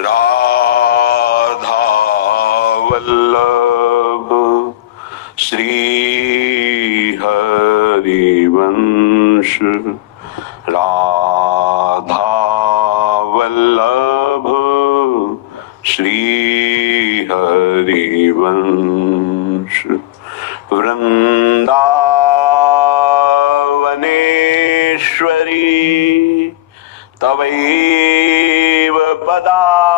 राधा वल्लभ श्री हरिवंश। राधा वल्लभ श्री हरिवंश। वृंदावनेश्वरी तवैव पदारविन्दम्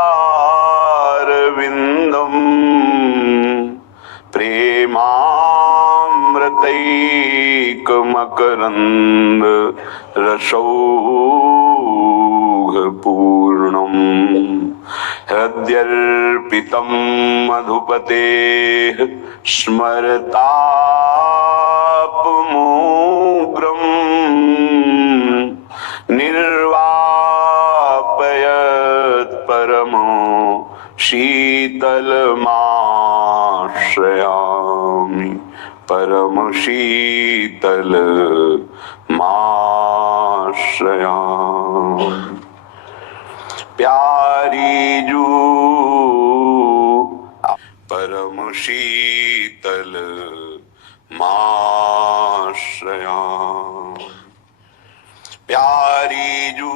प्रेमामृतैकमकरन्द रसौघपूर्णम्। हृद्यर्पितं मधुपतेः स्मरतापमोग्रम् निर्वापयत् परमो शीतलमाश्रयामि। परम शीतलमाश्रयामि। प्यारी जू परम शीतलमाश्रयामि। प्यारी जू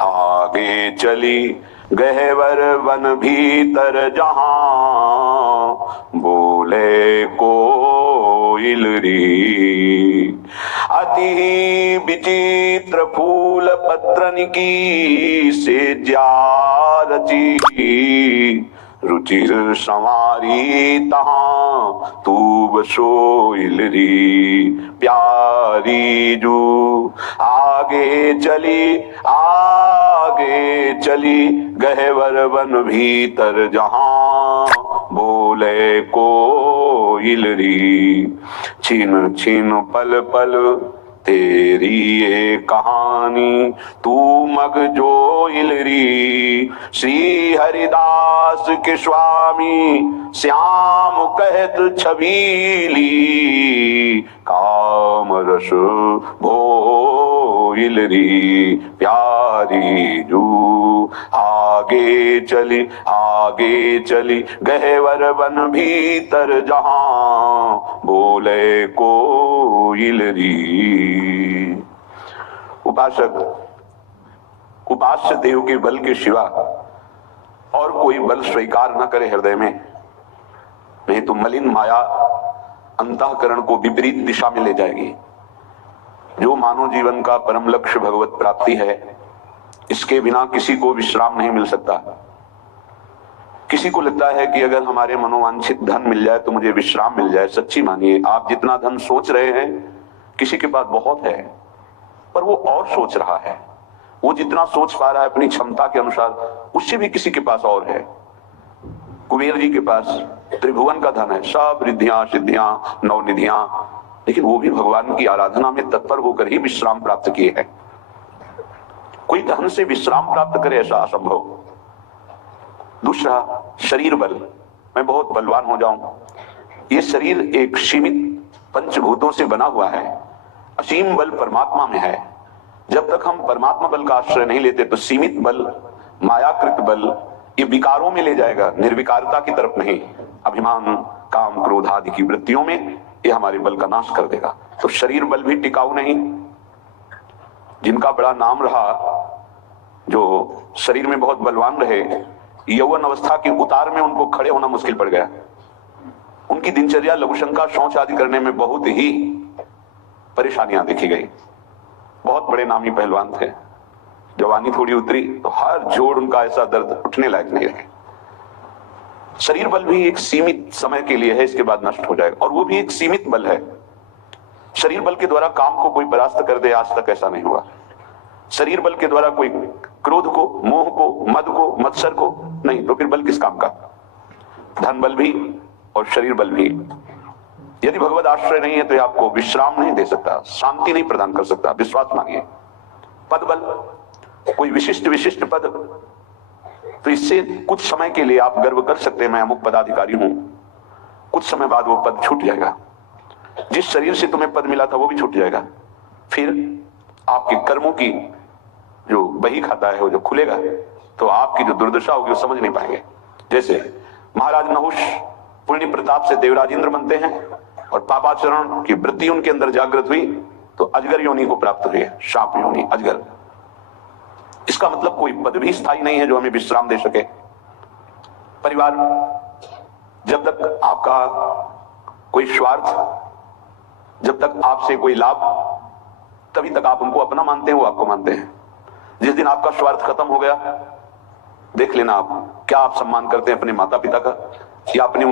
आगे चली गहवर वन भीतर जहां बोले कोयलरी। अति विचित्र फूल पत्रनिकी से रची रुचिर संवारी तहां तूब सोइलरी। प्यारी जू आगे चली गहवर वन भीतर जहां बोले कोयलरी। छीन छीन पल पल तेरी ये कहानी तू मग जोइलरी। श्री हरिदास के स्वामी श्याम कहत छबीली काम रस भोइलरी। प्यारी जू आगे चली गहवर वन भीतर जहां बोले कोयलरी। उपासक उपास्य देव के बल के सिवा और कोई बल स्वीकार न करे हृदय में, नहीं तो मलिन माया अंतःकरण को विपरीत दिशा में ले जाएगी। जो मानव जीवन का परम लक्ष्य भगवत प्राप्ति है, इसके बिना किसी को विश्राम नहीं मिल सकता। किसी को लगता है कि अगर हमारे मनोवांछित धन मिल जाए तो मुझे विश्राम मिल जाए। सच्ची मानिए, आप जितना धन सोच रहे हैं किसी के पास बहुत है, पर वो और सोच रहा है। वो जितना सोच पा रहा है अपनी क्षमता के अनुसार, उससे भी किसी के पास और है। कुबेर जी के पास त्रिभुवन का धन है, सब रिद्धियां सिद्धियां नवनिधियां, लेकिन वो भी भगवान की आराधना में तत्पर होकर ही विश्राम प्राप्त किए हैं। कोई धन से विश्राम प्राप्त करे ऐसा असंभव। दूसरा, शरीर बल, मैं बहुत बलवान हो जाऊं। ये शरीर एक सीमित पंचभूतों से बना हुआ है। असीम बल परमात्मा में है। जब तक हम परमात्मा बल का आश्रय नहीं लेते तो सीमित बल, मायाकृत बल, ये विकारों में ले जाएगा, निर्विकारता की तरफ नहीं। अभिमान, काम, क्रोध आदि की वृत्तियों में ये हमारे बल का नाश कर देगा। तो शरीर बल भी टिकाऊ नहीं। जिनका बड़ा नाम रहा, जो शरीर में बहुत बलवान रहे, यौवन अवस्था के उतार में उनको खड़े होना मुश्किल पड़ गया। उनकी दिनचर्या लघुशंका शौच आदि करने में बहुत ही परेशानियां देखी गई। बहुत बड़े नामी पहलवान थे। जवानी थोड़ी उतरी तो हर जोड़ उनका ऐसा दर्द, उठने लायक नहीं रहे। शरीर बल भी एक सीमित समय के लिए है, इसके बाद नष्ट हो जाएगा, और वो भी एक सीमित बल है। शरीर बल के द्वारा काम को कोई परास्त कर दे, आज तक ऐसा नहीं हुआ। शरीर बल के द्वारा कोई क्रोध को, मोह को, मद को, मत्सर को नहीं, तो फिर बल किस काम का? धन बल भी और शरीर बल भी यदि भगवत आश्रय नहीं है तो आपको विश्राम नहीं दे सकता, शांति नहीं प्रदान कर सकता। विश्वास मांगिए। पद बल, कोई विशिष्ट पद, तो इससे कुछ समय के लिए आप गर्व कर सकते हैं, मैं अमुक पदाधिकारी हूं। कुछ समय बाद वो पद छूट जाएगा। जिस शरीर से तुम्हें पद मिला था वो भी छूट जाएगा। फिर आपके कर्मों की जो बही खाता है, वो जो खुलेगा तो आपकी जो दुर्दशा होगी वो समझ नहीं पाएंगे। जैसे महाराज नहुष पुण्य प्रताप से देवराज इंद्र बनते हैं और पापाचरण की वृत्ति उनके अंदर जागृत हुई तो अजगर योनि को प्राप्त हुई है, सांप योनि, अजगर। इसका मतलब कोई पद भी स्थायी नहीं है जो हमें विश्राम दे सके। परिवार, जब तक आपका कोई स्वार्थ, जब तक आपसे कोई लाभ, तभी तक आप उनको अपना मानते हैं, वो आपको मानते हैं। जिस दिन आपका स्वार्थ खत्म हो गया, देख लेना आप क्या आप सम्मान करते हैं अपने माता पिता का या अपने